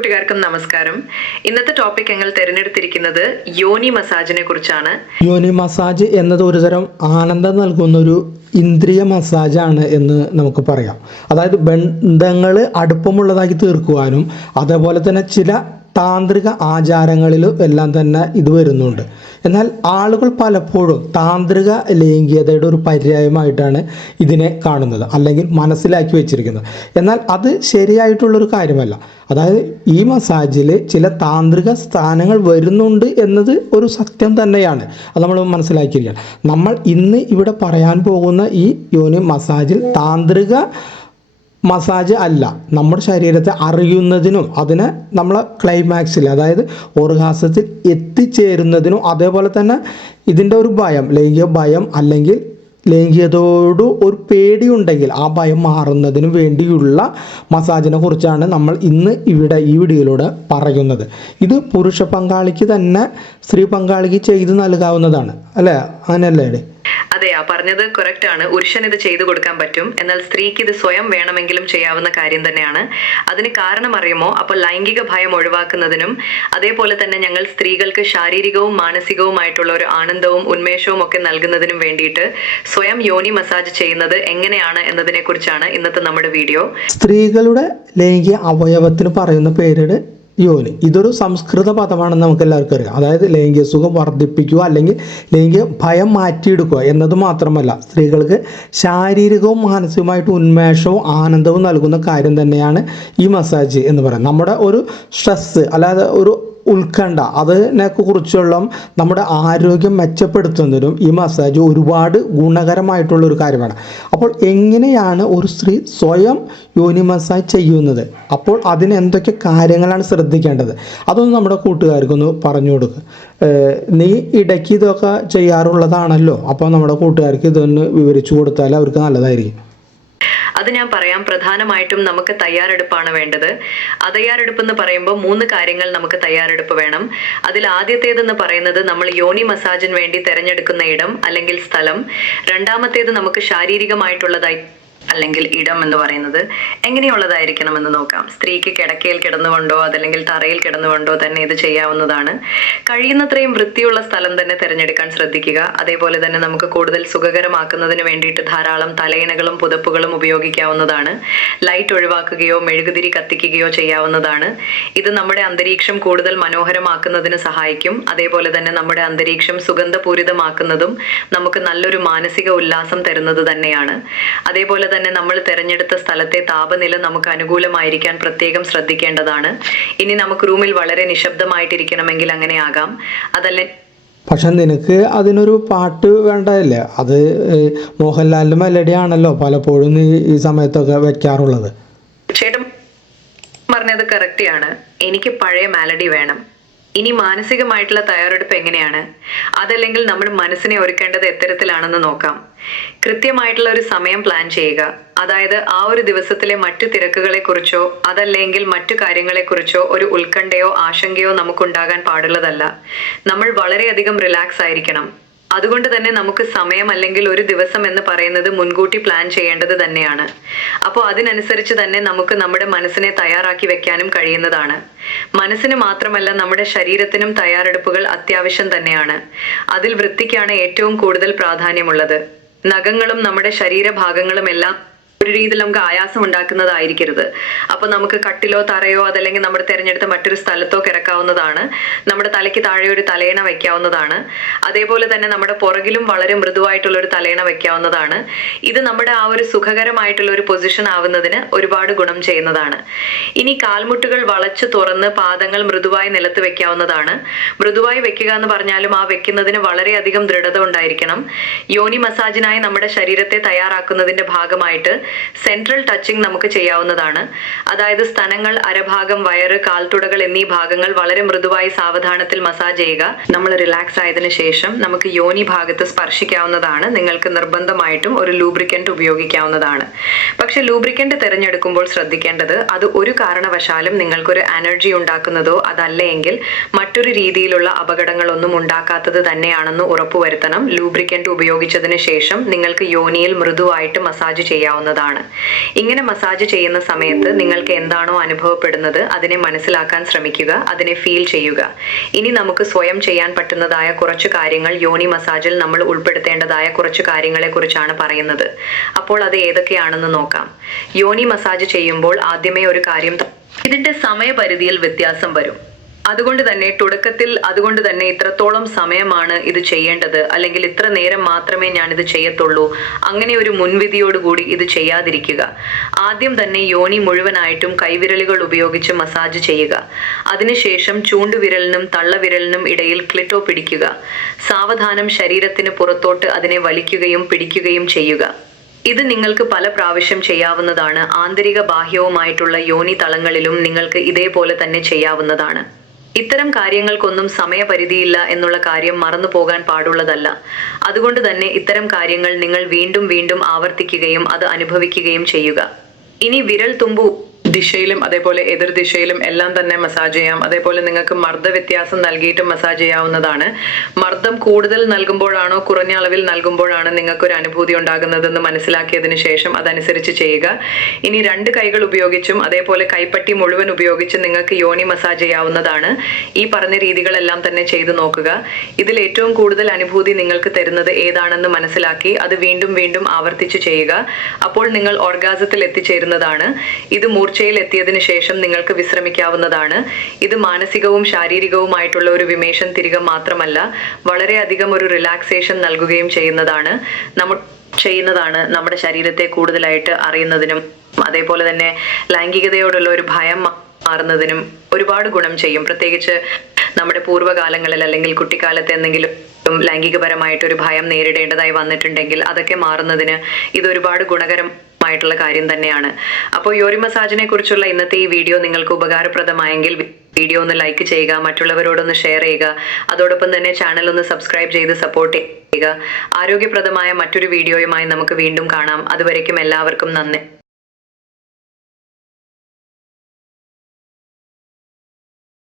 കൂട്ടുകാർക്കും നമസ്കാരം. ഇന്നത്തെ ടോപ്പിക് ഞങ്ങൾ തിരഞ്ഞെടുത്തിരിക്കുന്നത് യോനി മസാജിനെ കുറിച്ചാണ്. യോനി മസാജ് എന്നത് ഒരുതരം ആനന്ദം നൽകുന്ന ഒരു ഇന്ദ്രിയ മസാജാണ് എന്ന് നമുക്ക് പറയാം. അതായത് ബന്ധങ്ങൾ അടുപ്പമുള്ളതാക്കി തീർക്കുവാനും അതേപോലെ തന്നെ ചില താന്ത്രിക ആചാരങ്ങളിൽ എല്ലാം തന്നെ ഇത് വരുന്നുണ്ട്. എന്നാൽ ആളുകൾ പലപ്പോഴും താന്ത്രിക ലൈംഗികതയുടെ ഒരു പര്യായമായിട്ടാണ് ഇതിനെ കാണുന്നത് അല്ലെങ്കിൽ മനസ്സിലാക്കി വെച്ചിരിക്കുന്നത്. എന്നാൽ അത് ശരിയായിട്ടുള്ളൊരു കാര്യമല്ല. അതായത് ഈ മസാജിൽ ചില താന്ത്രിക സ്ഥാനങ്ങൾ വരുന്നുണ്ട് എന്നത് ഒരു സത്യം തന്നെയാണ്. അത് നമ്മൾ മനസ്സിലാക്കിയിരിക്കുക നമ്മൾ ഇന്ന് ഇവിടെ പറയാൻ പോകുന്ന ഈ യോനി മസാജിൽ താന്ത്രിക മസാജ് അല്ല. നമ്മുടെ ശരീരത്തെ അറിയുന്നതിനും അതിനെ നമ്മളെ ക്ലൈമാക്സിൽ അതായത് ഓർഗാസത്തിൽ എത്തിച്ചേരുന്നതിനും അതേപോലെ തന്നെ ഇതിന്റെ ഒരു ഭയം ലൈംഗിക ഭയം അല്ലെങ്കിൽ ലൈംഗികതയോട് ഒരു പേടിയുണ്ടെങ്കിൽ ആ ഭയം മാറുന്നതിന് വേണ്ടിയുള്ള മസാജിനെ കുറിച്ചാണ് നമ്മൾ ഇന്ന് ഇവിടെ ഈ വീഡിയോയിലൂടെ പറയുന്നത്. ഇത് പുരുഷ പങ്കാളിക്ക് തന്നെ സ്ത്രീ പങ്കാളിക്ക് ചെയ്തു നൽകാവുന്നതാണ്. അല്ലേ? അങ്ങനെയല്ലേ അതെ ആ പറഞ്ഞത് correct ആണ്. പുരുഷൻ ഇത് ചെയ്തു കൊടുക്കാൻ പറ്റും. എന്നാൽ സ്ത്രീക്ക് ഇത് സ്വയം വേണമെങ്കിലും ചെയ്യാവുന്ന കാര്യം തന്നെയാണ്. അതിന് കാരണം അറിയുമോ? അപ്പോൾ ലൈംഗിക ഭയം ഒഴിവാക്കുന്നതിനും അതേപോലെ തന്നെ ഞങ്ങൾ സ്ത്രീകൾക്ക് ശാരീരികവും മാനസികവുമായിട്ടുള്ള ഒരു ആനന്ദവും ഉന്മേഷവും ഒക്കെ നൽകുന്നതിനും വേണ്ടിയിട്ട് സ്വയം യോനി മസാജ് ചെയ്യുന്നത് എങ്ങനെയാണ് എന്നതിനെ കുറിച്ചാണ് ഇന്നത്തെ നമ്മുടെ വീഡിയോ. സ്ത്രീകളുടെ ലൈംഗിക അവയവത്തിന് പറയുന്ന പേരാണ് യോനി ഇതൊരു സംസ്കൃത പദമാണെന്ന് നമുക്ക് എല്ലാവർക്കും അറിയാം. അതായത് ലൈംഗിക സുഖം വർദ്ധിപ്പിക്കുക അല്ലെങ്കിൽ ലൈംഗിക ഭയം മാറ്റിയെടുക്കുക എന്നത് മാത്രമല്ല. സ്ത്രീകൾക്ക് ശാരീരികവും മാനസികവുമായിട്ട് ഉന്മേഷവും ആനന്ദവും നൽകുന്ന കാര്യം തന്നെയാണ് ഈ മസാജ് എന്ന് പറയുന്നത്. നമ്മുടെ ഒരു സ്ട്രെസ്സ് അല്ലാതെ ഒരു ഉത്കണ്ഠ അതിനെ കുറിച്ചുള്ള നമ്മുടെ ആരോഗ്യം മെച്ചപ്പെടുത്തുന്നതിനും ഈ മസാജ് ഒരുപാട് ഗുണകരമായിട്ടുള്ള ഒരു കാര്യമാണ്. അപ്പോൾ എങ്ങനെയാണ് ഒരു സ്ത്രീ സ്വയം യോനി മസാജ് ചെയ്യുന്നത്? അപ്പോൾ അതിന് എന്തൊക്കെ കാര്യങ്ങളാണ് ശ്രദ്ധിക്കേണ്ടത്? അതൊന്നും നമ്മുടെ കൂട്ടുകാർക്കൊന്ന് പറഞ്ഞു കൊടുക്കുക നീ ഇടയ്ക്ക് ഇതൊക്കെ ചെയ്യാറുള്ളതാണല്ലോ. അപ്പോൾ നമ്മുടെ കൂട്ടുകാർക്ക് ഇതൊന്ന് വിവരിച്ചു കൊടുത്താൽ അവർക്ക് നല്ലതായിരിക്കും. അത് ഞാൻ പറയാം. പ്രധാനമായിട്ടും നമുക്ക് തയ്യാറെടുപ്പാണ് വേണ്ടത്. അതയ്യാറെടുപ്പ് തയ്യാറെടുപ്പ് എന്ന് പറയുമ്പോൾ മൂന്ന് കാര്യങ്ങൾ നമുക്ക് തയ്യാറെടുപ്പ് വേണം. അതിൽ ആദ്യത്തേതെന്ന് പറയുന്നത് നമ്മൾ യോനി മസാജിന് വേണ്ടി തിരഞ്ഞെടുക്കുന്ന ഇടം അല്ലെങ്കിൽ സ്ഥലം. രണ്ടാമത്തേത് നമുക്ക് ശാരീരികമായിട്ടുള്ളതായി അല്ലെങ്കിൽ ഇടം എന്ന് പറയുന്നത് എങ്ങനെയുള്ളതായിരിക്കണം എന്ന് നോക്കാം. സ്ത്രീക്ക് കിടക്കയിൽ കിടന്നുകൊണ്ടോ അതല്ലെങ്കിൽ തറയിൽ കിടന്നുകൊണ്ടോ തന്നെ ഇത് ചെയ്യാവുന്നതാണ്. കഴിയുന്നത്രയും വൃത്തിയുള്ള സ്ഥലം തന്നെ തിരഞ്ഞെടുക്കാൻ ശ്രദ്ധിക്കുക. അതേപോലെ തന്നെ നമുക്ക് കൂടുതൽ സുഖകരമാക്കുന്നതിന് വേണ്ടിയിട്ട് ധാരാളം തലയിണകളും പുതപ്പുകളും ഉപയോഗിക്കാവുന്നതാണ്. ലൈറ്റ് ഒഴിവാക്കുകയോ മെഴുകുതിരി കത്തിക്കുകയോ ചെയ്യാവുന്നതാണ്. ഇത് നമ്മുടെ അന്തരീക്ഷം കൂടുതൽ മനോഹരമാക്കുന്നതിന് സഹായിക്കും. അതേപോലെ തന്നെ നമ്മുടെ അന്തരീക്ഷം സുഗന്ധപൂരിതമാക്കുന്നതും നമുക്ക് നല്ലൊരു മാനസിക ഉല്ലാസം തരുന്നത് തന്നെയാണ്. അതേപോലെ തന്നെ നമ്മൾ തിരഞ്ഞെടുത്ത സ്ഥലത്തെ താപനില നമുക്ക് അനുകൂലമായിരിക്കാൻ പ്രത്യേകം ശ്രദ്ധിക്കേണ്ടതാണ്. ഇനി നമുക്ക് റൂമിൽ വളരെ നിശബ്ദമായിട്ടിരിക്കണമെങ്കിൽ അങ്ങനെ ആകാം. അതല്ല? പക്ഷെ നിനക്ക് അതിനൊരു പാട്ട് വേണ്ടതല്ലേ? അത് മോഹൻലാലിന്റെ മോഹൻലാലിന്റെ മെലഡി ആണല്ലോ പലപ്പോഴും നീ ഈ സമയത്തൊക്കെ വെക്കാറുള്ളത്. ചേട്ടൻ പറഞ്ഞത് ആണ്. എനിക്ക് പഴയ മെലഡി വേണം. ഇനി മാനസികമായിട്ടുള്ള തയ്യാറെടുപ്പ് എങ്ങനെയാണ്? അതല്ലെങ്കിൽ നമ്മുടെ മനസ്സിനെ ഒരുക്കേണ്ടത് എത്തരത്തിലാണെന്ന് നോക്കാം. കൃത്യമായിട്ടുള്ള ഒരു സമയം പ്ലാൻ ചെയ്യുക. അതായത് ആ ഒരു ദിവസത്തിലെ മറ്റു തിരക്കുകളെ കുറിച്ചോ അതല്ലെങ്കിൽ മറ്റു കാര്യങ്ങളെ കുറിച്ചോ ഒരു ഉത്കണ്ഠയോ ആശങ്കയോ നമുക്കുണ്ടാകാൻ പാടുള്ളതല്ല. നമ്മൾ വളരെയധികം റിലാക്സ് ആയിരിക്കണം. അതുകൊണ്ട് തന്നെ നമുക്ക് സമയം അല്ലെങ്കിൽ ഒരു ദിവസം എന്ന് പറയുന്നത് മുൻകൂട്ടി പ്ലാൻ ചെയ്യേണ്ടത് തന്നെയാണ്. അപ്പോൾ അതിനനുസരിച്ച് തന്നെ നമുക്ക് നമ്മുടെ മനസ്സിനെ തയ്യാറാക്കി വെക്കാനും കഴിയുന്നതാണ്. മനസ്സിന് മാത്രമല്ല നമ്മുടെ ശരീരത്തിനും തയ്യാറെടുപ്പുകൾ അത്യാവശ്യം തന്നെയാണ്. അതിൽ വൃത്തിക്കാണ് ഏറ്റവും കൂടുതൽ പ്രാധാന്യമുള്ളത്. നഖങ്ങളും നമ്മുടെ ശരീരഭാഗങ്ങളും എല്ലാം ഒരു രീതിയിൽ നമുക്ക് ആയാസം ഉണ്ടാക്കുന്നതായിരിക്കരുത്. അപ്പൊ നമുക്ക് കട്ടിലോ തറയോ അതല്ലെങ്കിൽ നമ്മുടെ തിരഞ്ഞെടുത്ത മറ്റൊരു സ്ഥലത്തോ കിടക്കാവുന്നതാണ്. നമ്മുടെ തലയ്ക്ക് താഴെ ഒരു തലേണ വെക്കാവുന്നതാണ്. അതേപോലെ തന്നെ നമ്മുടെ പുറകിലും വളരെ മൃദുവായിട്ടുള്ള ഒരു തലേണ വെക്കാവുന്നതാണ്. ഇത് നമ്മുടെ ആ ഒരു സുഖകരമായിട്ടുള്ള ഒരു പൊസിഷൻ ആവുന്നതിന് ഒരുപാട് ഗുണം ചെയ്യുന്നതാണ്. ഇനി കാൽമുട്ടുകൾ വളച്ചു തുറന്ന് പാദങ്ങൾ മൃദുവായി നിലത്ത് വെക്കാവുന്നതാണ്. മൃദുവായി വെക്കുക എന്ന് പറഞ്ഞാലും ആ വെക്കുന്നതിന് വളരെയധികം ദൃഢത ഉണ്ടായിരിക്കണം. യോനി മസാജിനായി നമ്മുടെ ശരീരത്തെ തയ്യാറാക്കുന്നതിന്റെ ഭാഗമായിട്ട് സെൻട്രൽ ടച്ചിങ് നമുക്ക് ചെയ്യാവുന്നതാണ്. അതായത് സ്തനങ്ങൾ അരഭാഗം വയറ് കാൽത്തുടകൾ എന്നീ ഭാഗങ്ങൾ വളരെ മൃദുവായി സാവധാനത്തിൽ മസാജ് ചെയ്യുക. നമ്മൾ റിലാക്സ് ആയതിനു ശേഷം നമുക്ക് യോനി ഭാഗത്ത് സ്പർശിക്കാവുന്നതാണ്. നിങ്ങൾക്ക് നിർബന്ധമായിട്ടും ഒരു ലൂബ്രിക്കന്റ് ഉപയോഗിക്കാവുന്നതാണ്. പക്ഷെ ലൂബ്രിക്കന്റ് തിരഞ്ഞെടുക്കുമ്പോൾ ശ്രദ്ധിക്കേണ്ടത് അത് ഒരു കാരണവശാലും നിങ്ങൾക്കൊരു എനർജി ഉണ്ടാക്കുന്നതോ അതല്ല എങ്കിൽ മറ്റൊരു രീതിയിലുള്ള അപകടങ്ങളൊന്നും ഉണ്ടാക്കാത്തത് തന്നെയാണെന്ന് ഉറപ്പുവരുത്തണം. ലൂബ്രിക്കന്റ് ഉപയോഗിച്ചതിന് ശേഷം നിങ്ങൾക്ക് യോനിയിൽ മൃദുവായിട്ട് മസാജ് ചെയ്യാവുന്നതാണ്. ഇങ്ങനെ മസാജ് ചെയ്യുന്ന സമയത്ത് നിങ്ങൾക്ക് എന്താണോ അനുഭവപ്പെടുന്നത് അതിനെ മനസ്സിലാക്കാൻ ശ്രമിക്കുക അതിനെ ഫീൽ ചെയ്യുക. ഇനി നമുക്ക് സ്വയം ചെയ്യാൻ പറ്റുന്നതായ കുറച്ച് കാര്യങ്ങൾ യോനി മസാജിൽ നമ്മൾ ഉൾപ്പെടുത്തേണ്ടതായ കുറച്ച് കാര്യങ്ങളെ കുറിച്ചാണ് പറയുന്നത്. അപ്പോൾ അത് ഏതൊക്കെയാണെന്ന് നോക്കാം. യോനി മസാജ് ചെയ്യുമ്പോൾ ആദ്യമേ ഒരു കാര്യം ഇതിന്റെ സമയപരിധിയിൽ വ്യത്യാസം വരും. അതുകൊണ്ട് തന്നെ തുടക്കത്തിൽ അതുകൊണ്ട് തന്നെ ഇത്രത്തോളം സമയമാണ് ഇത് ചെയ്യേണ്ടത്. അല്ലെങ്കിൽ ഇത്ര നേരം മാത്രമേ ഞാൻ ഇത് ചെയ്യത്തുള്ളൂ. അങ്ങനെ ഒരു മുൻവിധിയോടുകൂടി ഇത് ചെയ്യാതിരിക്കുക. ആദ്യം തന്നെ യോനി മുഴുവനായിട്ടും കൈവിരലുകൾ ഉപയോഗിച്ച് മസാജ് ചെയ്യുക. അതിനുശേഷം ചൂണ്ടുവിരലിനും തള്ളവിരലിനും ഇടയിൽ ക്ലിറ്റോ പിടിക്കുക. സാവധാനം ശരീരത്തിന് പുറത്തോട്ട് അതിനെ വലിക്കുകയും പിടിക്കുകയും ചെയ്യുക. ഇത് നിങ്ങൾക്ക് പല പ്രാവശ്യം ചെയ്യാവുന്നതാണ്. ആന്തരിക ബാഹ്യവുമായിട്ടുള്ള യോനി തളങ്ങളിലും നിങ്ങൾക്ക് ഇതേപോലെ തന്നെ ചെയ്യാവുന്നതാണ്. ഇത്തരം കാര്യങ്ങൾക്കൊന്നും സമയപരിധിയില്ല എന്നുള്ള കാര്യം മറന്നു പോകാൻ പാടുള്ളതല്ല. അതുകൊണ്ട് തന്നെ ഇത്തരം കാര്യങ്ങൾ നിങ്ങൾ വീണ്ടും വീണ്ടും ആവർത്തിക്കുകയും അത് അനുഭവിക്കുകയും ചെയ്യുക. ഇനി വിരൽ തുമ്പു ദിശയിലും അതേപോലെ എതിർ ദിശയിലും എല്ലാം തന്നെ മസാജ് ചെയ്യാം. അതേപോലെ നിങ്ങൾക്ക് മർദ്ദ വ്യത്യാസം നൽകിയിട്ട് മസാജ് ചെയ്യാവുന്നതാണ്. മർദ്ദം കൂടുതൽ നൽകുമ്പോഴാണോ കുറഞ്ഞ അളവിൽ നൽകുമ്പോഴാണ് നിങ്ങൾക്ക് ഒരു അനുഭൂതി ഉണ്ടാകുന്നതെന്ന് മനസ്സിലാക്കിയതിന് ശേഷം അതനുസരിച്ച് ചെയ്യുക. ഇനി രണ്ട് കൈകൾ ഉപയോഗിച്ചും അതേപോലെ കൈപ്പട്ടി മുഴുവൻ ഉപയോഗിച്ച് നിങ്ങൾക്ക് യോനി മസാജ് ചെയ്യാവുന്നതാണ്. ഈ പറഞ്ഞ രീതികളെല്ലാം തന്നെ ചെയ്തു നോക്കുക. ഇതിൽ ഏറ്റവും കൂടുതൽ അനുഭൂതി നിങ്ങൾക്ക് തരുന്നത് ഏതാണെന്ന് മനസ്സിലാക്കി അത് വീണ്ടും വീണ്ടും ആവർത്തിച്ച് ചെയ്യുക. അപ്പോൾ നിങ്ങൾ ഓർഗാസത്തിൽ എത്തിച്ചേരുന്നതാണ്. ഇത് മൂർച്ചയിൽ എത്തിയതിന് ശേഷം നിങ്ങൾക്ക് വിശ്രമിക്കാവുന്നതാണ്. ഇത് മാനസികവും ശാരീരികവുമായിട്ടുള്ള ഒരു വിമേഷം തിരികെ മാത്രമല്ല വളരെയധികം ഒരു റിലാക്സേഷൻ നൽകുകയും ചെയ്യുന്നതാണ്. നമ്മൾ ചെയ്യുന്നതാണ് നമ്മുടെ ശരീരത്തെ കൂടുതലായിട്ട് അറിയുന്നതിനും അതേപോലെ തന്നെ ലൈംഗികതയോടുള്ള ഒരു ഭയം മാറുന്നതിനും ഒരുപാട് ഗുണം ചെയ്യും. പ്രത്യേകിച്ച് നമ്മുടെ പൂർവകാലങ്ങളിൽ അല്ലെങ്കിൽ കുട്ടിക്കാലത്ത് എന്തെങ്കിലും ലൈംഗികപരമായിട്ട് ഒരു ഭയം നേരിടേണ്ടതായി വന്നിട്ടുണ്ടെങ്കിൽ അതൊക്കെ മാറുന്നതിന് ഇത് ഒരുപാട് ഗുണകരമായിട്ടുള്ള കാര്യം തന്നെയാണ്. അപ്പോൾ യോരി മസാജിനെ കുറിച്ചുള്ള ഇന്നത്തെ ഈ വീഡിയോ നിങ്ങൾക്ക് ഉപകാരപ്രദമായെങ്കിൽ വീഡിയോ ഒന്ന് ലൈക്ക് ചെയ്യുക മറ്റുള്ളവരോടൊന്ന് ഷെയർ ചെയ്യുക. അതോടൊപ്പം തന്നെ ചാനൽ ഒന്ന് സബ്സ്ക്രൈബ് ചെയ്ത് സപ്പോർട്ട് ചെയ്യുക. ആരോഗ്യപ്രദമായ മറ്റൊരു വീഡിയോയുമായി നമുക്ക് വീണ്ടും കാണാം. അതുവരേക്കും എല്ലാവർക്കും നന്ദി.